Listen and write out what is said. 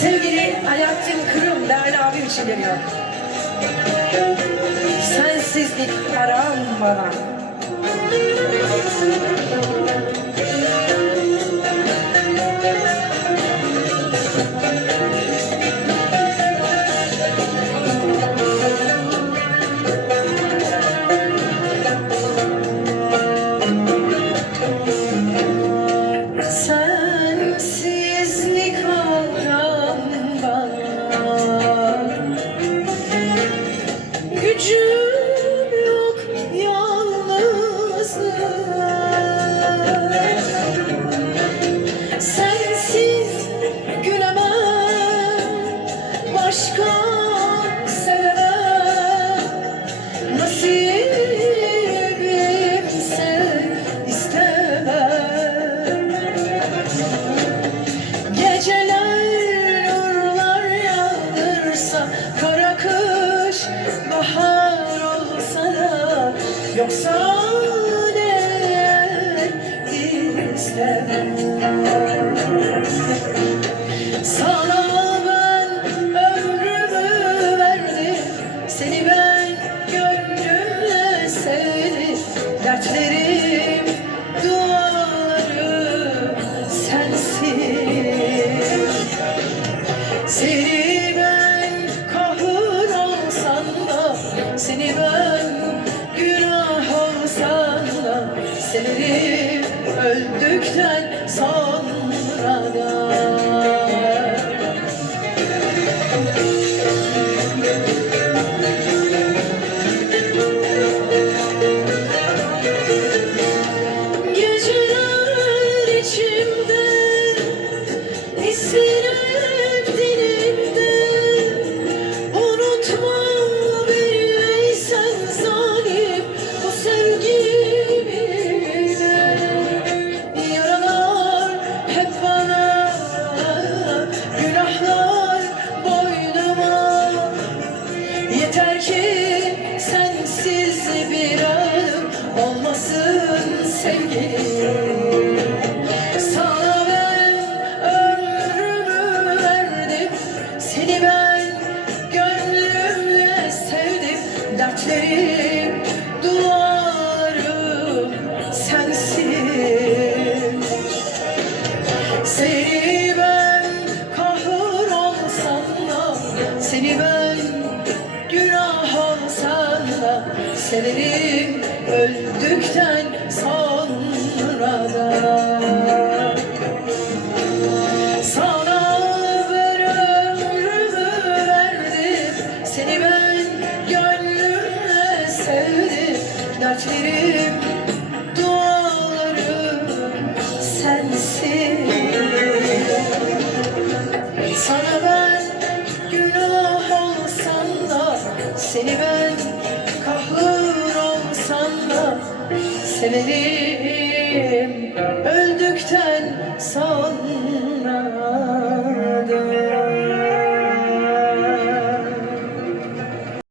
Sevgili Alaaddin Kırım değerli abim için geliyor. Sensizlik haram bana. Yoksa ne istemem Sana Severim öldükten sonra da ki sensiz bir anım olmasın sevgilim. Sana ben ömrümü verdim Seni ben gönlümle sevdim. Dertlerim, dualarım sensin. Seni ben kahır olsam da Seni ben olsam da Severim öldükten sonra da. Sana ben ömrümü Seni ben gönlümle sevdim. Dertlerim, özlerim öldükten sonra